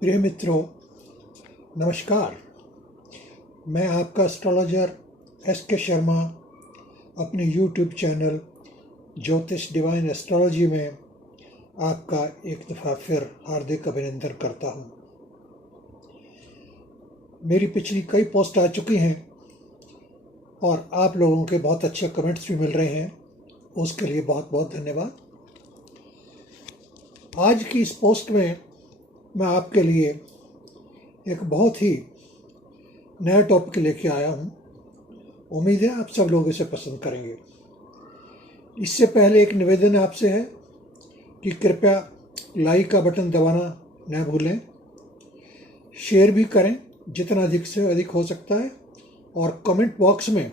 प्रिय मित्रों, नमस्कार। मैं आपका एस्ट्रोलॉजर एस.के. शर्मा अपने YouTube channel Jyotish divine astrology में आपका एक दफ़ा फिर हार्दिक अभिनंदन करता हूँ। मेरी पिछली कई पोस्ट आ चुकी हैं और आप लोगों के बहुत अच्छे कमेंट्स भी मिल रहे हैं, उसके लिए बहुत बहुत धन्यवाद। आज की इस पोस्ट में मैं आपके लिए एक बहुत ही नया टॉपिक लेके आया हूँ। उम्मीद है आप सब लोग इसे पसंद करेंगे। इससे पहले एक निवेदन आपसे है कि कृपया लाइक का बटन दबाना न भूलें, शेयर भी करें जितना अधिक से अधिक हो सकता है, और कमेंट बॉक्स में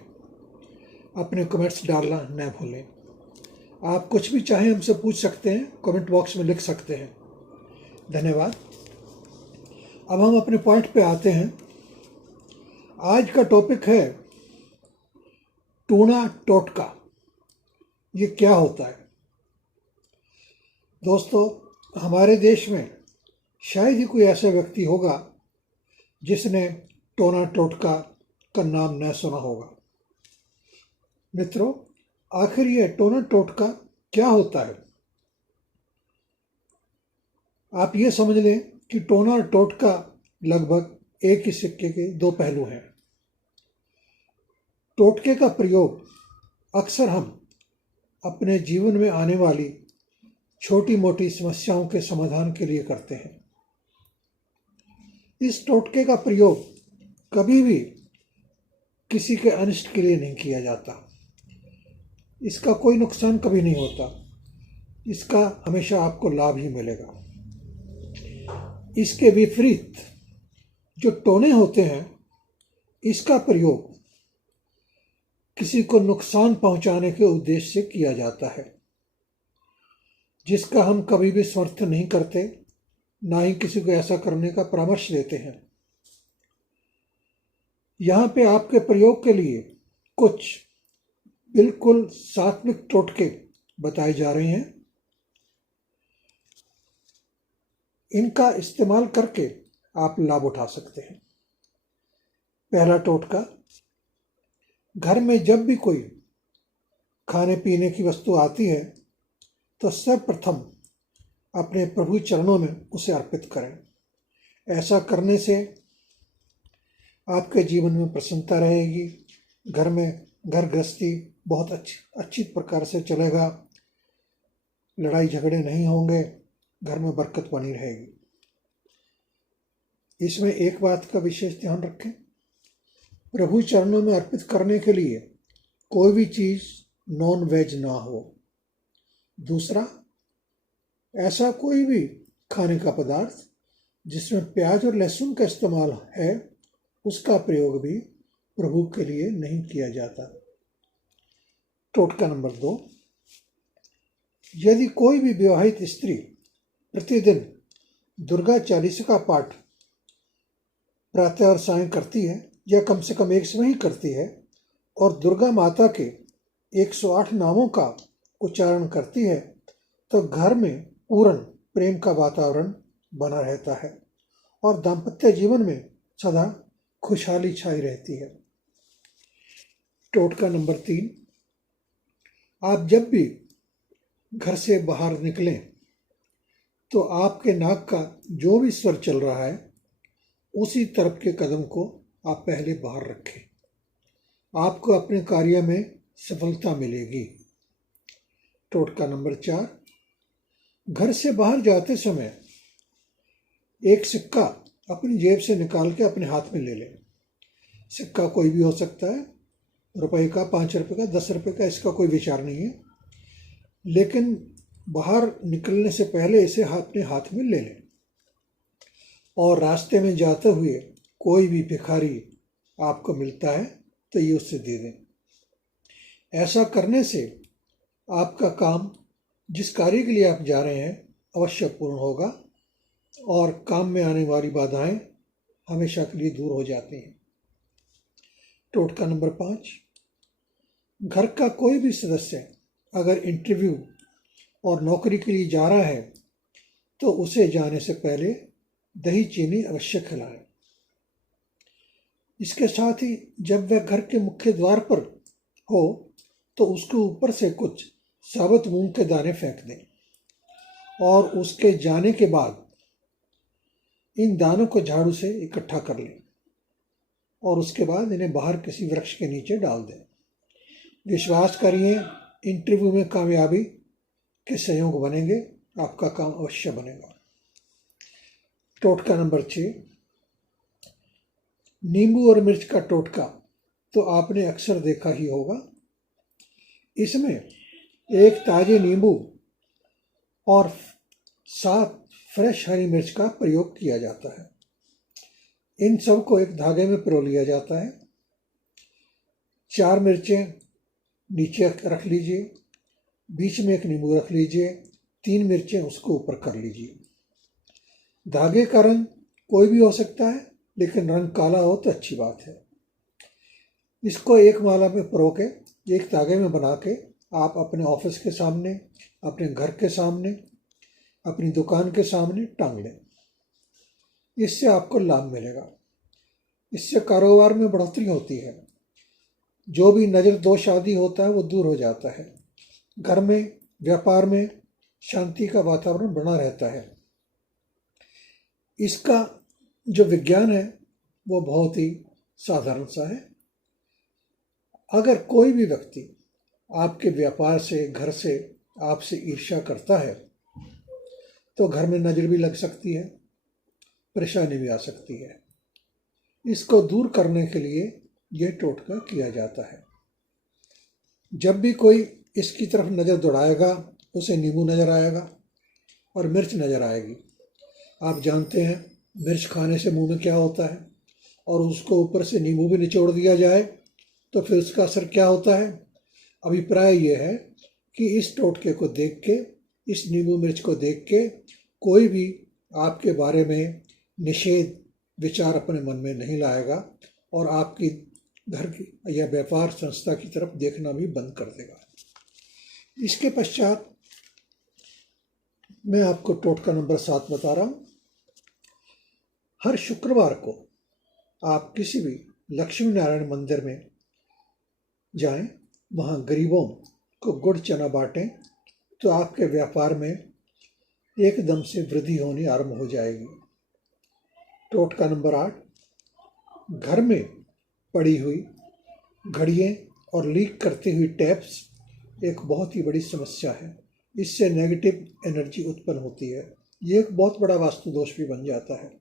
अपने कमेंट्स डालना न भूलें। आप कुछ भी चाहें हमसे पूछ सकते हैं, कमेंट बॉक्स में लिख सकते हैं। धन्यवाद। अब हम अपने पॉइंट पे आते हैं। आज का टॉपिक है टूना टोटका। ये क्या होता है? दोस्तों, हमारे देश में शायद ही कोई ऐसा व्यक्ति होगा जिसने टोना टोटका का नाम न सुना होगा। मित्रों, आखिर ये टोना टोटका क्या होता है? आप ये समझ लें कि टोना और टोटका लगभग एक ही सिक्के के दो पहलू हैं। टोटके का प्रयोग अक्सर हम अपने जीवन में आने वाली छोटी मोटी समस्याओं के समाधान के लिए करते हैं। इस टोटके का प्रयोग कभी भी किसी के अनिष्ट के लिए नहीं किया जाता। इसका कोई नुकसान कभी नहीं होता। इसका हमेशा आपको लाभ ही मिलेगा। इसके विपरीत जो टोने होते हैं, इसका प्रयोग किसी को नुकसान पहुंचाने के उद्देश्य से किया जाता है, जिसका हम कभी भी समर्थन नहीं करते, ना ही किसी को ऐसा करने का परामर्श देते हैं। यहाँ पे आपके प्रयोग के लिए कुछ बिल्कुल सात्विक टोटके बताए जा रहे हैं। इनका इस्तेमाल करके आप लाभ उठा सकते हैं। पहला टोटका, घर में जब भी कोई खाने पीने की वस्तु आती है तो सर्वप्रथम अपने प्रभु चरणों में उसे अर्पित करें। ऐसा करने से आपके जीवन में प्रसन्नता रहेगी, घर में घर गृहस्थी बहुत अच्छी प्रकार से चलेगा, लड़ाई झगड़े नहीं होंगे, घर में बरकत बनी रहेगी। इसमें एक बात का विशेष ध्यान रखें, प्रभु चरणों में अर्पित करने के लिए कोई भी चीज़ नॉन वेज ना हो। दूसरा, ऐसा कोई भी खाने का पदार्थ जिसमें प्याज और लहसुन का इस्तेमाल है, उसका प्रयोग भी प्रभु के लिए नहीं किया जाता। टोटका नंबर 2, यदि कोई भी विवाहित स्त्री प्रतिदिन दुर्गा चालीसा का पाठ प्रातः और सायं करती है, या कम से कम एक समय ही करती है, और दुर्गा माता के 108 नामों का उच्चारण करती है, तो घर में पूर्ण प्रेम का वातावरण बना रहता है और दाम्पत्य जीवन में सदा खुशहाली छाई रहती है। टोटका नंबर 3, आप जब भी घर से बाहर निकलें तो आपके नाक का जो भी स्वर चल रहा है, उसी तरफ के कदम को आप पहले बाहर रखें। आपको अपने कार्य में सफलता मिलेगी। टोटका नंबर 4, घर से बाहर जाते समय एक सिक्का अपनी जेब से निकाल के अपने हाथ में ले लें। सिक्का कोई भी हो सकता है, रुपए का, 5 रुपये का, 10 रुपये का, इसका कोई विचार नहीं है, लेकिन बाहर निकलने से पहले इसे अपने हाथ में ले लें। और रास्ते में जाते हुए कोई भी भिखारी आपको मिलता है तो ये उससे दे दें। ऐसा करने से आपका काम, जिस कार्य के लिए आप जा रहे हैं, अवश्य पूर्ण होगा और काम में आने वाली बाधाएं हमेशा के लिए दूर हो जाती हैं। टोटका नंबर 5, घर का कोई भी सदस्य अगर इंटरव्यू और नौकरी के लिए जा रहा है तो उसे जाने से पहले दही चीनी अवश्य खिलाएं। इसके साथ ही जब वह घर के मुख्य द्वार पर हो तो उसके ऊपर से कुछ साबुत मूंग के दाने फेंक दें और उसके जाने के बाद इन दानों को झाड़ू से इकट्ठा कर लें और उसके बाद इन्हें बाहर किसी वृक्ष के नीचे डाल दें। विश्वास करिए, इंटरव्यू में कामयाबी के सहयोग बनेंगे, आपका काम अवश्य बनेगा। टोटका नंबर 6, नींबू और मिर्च का टोटका तो आपने अक्सर देखा ही होगा। इसमें एक ताजे नींबू और 7 फ्रेश हरी मिर्च का प्रयोग किया जाता है। इन सब को एक धागे में पिरो लिया जाता है। 4 मिर्चें नीचे रख लीजिए, बीच में एक नींबू रख लीजिए, 3 मिर्चें उसको ऊपर कर लीजिए। धागे का रंग कोई भी हो सकता है, लेकिन रंग काला हो तो अच्छी बात है। इसको एक माला में पिरो के एक धागे में बना के आप अपने ऑफिस के सामने, अपने घर के सामने, अपनी दुकान के सामने टांग लें। इससे आपको लाभ मिलेगा। इससे कारोबार में बढ़ोतरी होती है। जो भी नज़र दोष आदि होता है वो दूर हो जाता है। घर में, व्यापार में शांति का वातावरण बना रहता है। इसका जो विज्ञान है वो बहुत ही साधारण सा है। अगर कोई भी व्यक्ति आपके व्यापार से, घर से आपसे ईर्ष्या करता है तो घर में नज़र भी लग सकती है, परेशानी भी आ सकती है। इसको दूर करने के लिए यह टोटका किया जाता है। जब भी कोई इसकी तरफ नज़र दौड़ाएगा उसे नींबू नज़र आएगा और मिर्च नज़र आएगी। आप जानते हैं मिर्च खाने से मुंह में क्या होता है, और उसको ऊपर से नींबू भी निचोड़ दिया जाए तो फिर उसका असर क्या होता है। अभिप्राय ये है कि इस टोटके को देख के, इस नींबू मिर्च को देख के कोई भी आपके बारे में निषेध विचार अपने मन में नहीं लाएगा और आपकी घर की या व्यापार संस्था की तरफ देखना भी बंद कर देगा। इसके पश्चात मैं आपको टोटका नंबर 7 बता रहा हूँ। हर शुक्रवार को आप किसी भी लक्ष्मी नारायण मंदिर में जाएं, वहाँ गरीबों को गुड़ चना बांटें तो आपके व्यापार में एकदम से वृद्धि होनी आरंभ हो जाएगी। टोटका नंबर 8, घर में पड़ी हुई घड़ियाँ और लीक करती हुई टैप्स एक बहुत ही बड़ी समस्या है। इससे नेगेटिव एनर्जी उत्पन्न होती है। ये एक बहुत बड़ा वास्तु दोष भी बन जाता है।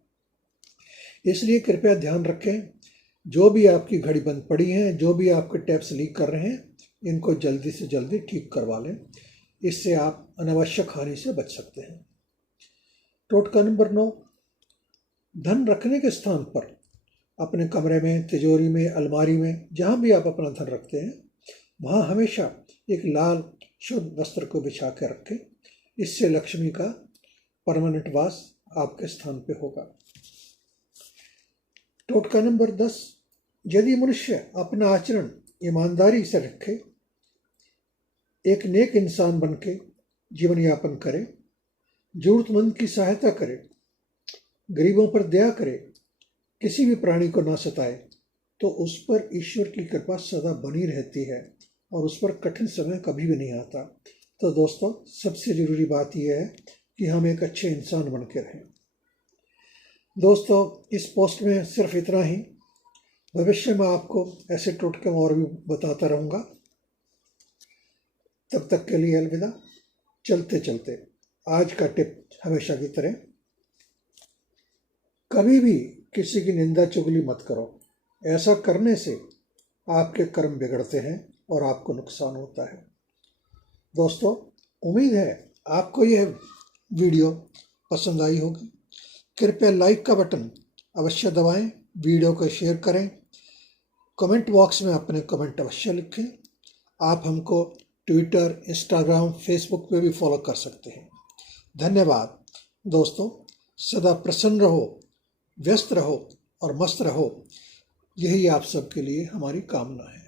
इसलिए कृपया ध्यान रखें, जो भी आपकी घड़ी बंद पड़ी हैं, जो भी आपके टैप्स लीक कर रहे हैं, इनको जल्दी से जल्दी ठीक करवा लें। इससे आप अनावश्यक हानि से बच सकते हैं। टोटका नंबर 9, धन रखने के स्थान पर अपने कमरे में, तिजोरी में, अलमारी में, जहाँ भी आप अपना धन रखते हैं वहाँ हमेशा एक लाल शुद्ध वस्त्र को बिछा कर रखें। इससे लक्ष्मी का परमानेंट वास आपके स्थान पे होगा। टोटका नंबर 10, यदि मनुष्य अपना आचरण ईमानदारी से रखे, एक नेक इंसान बन के जीवन यापन करे, जरूरतमंद की सहायता करे, गरीबों पर दया करे, किसी भी प्राणी को ना सताए, तो उस पर ईश्वर की कृपा सदा बनी रहती है और उस पर कठिन समय कभी भी नहीं आता। तो दोस्तों, सबसे ज़रूरी बात यह है कि हम एक अच्छे इंसान बन के रहें। दोस्तों, इस पोस्ट में सिर्फ इतना ही। भविष्य में आपको ऐसे टोटके और भी बताता रहूँगा। तब तक के लिए अलविदा। चलते चलते आज का टिप हमेशा की तरह, कभी भी किसी की निंदा चुगली मत करो। ऐसा करने से आपके कर्म बिगड़ते हैं और आपको नुकसान होता है। दोस्तों, उम्मीद है आपको यह वीडियो पसंद आई होगी। कृपया लाइक का बटन अवश्य दबाएं, वीडियो को शेयर करें, कमेंट बॉक्स में अपने कमेंट अवश्य लिखें। आप हमको ट्विटर, इंस्टाग्राम, फेसबुक पे भी फॉलो कर सकते हैं। धन्यवाद दोस्तों। सदा प्रसन्न रहो, व्यस्त रहो और मस्त रहो। यही आप सबके लिए हमारी कामना है।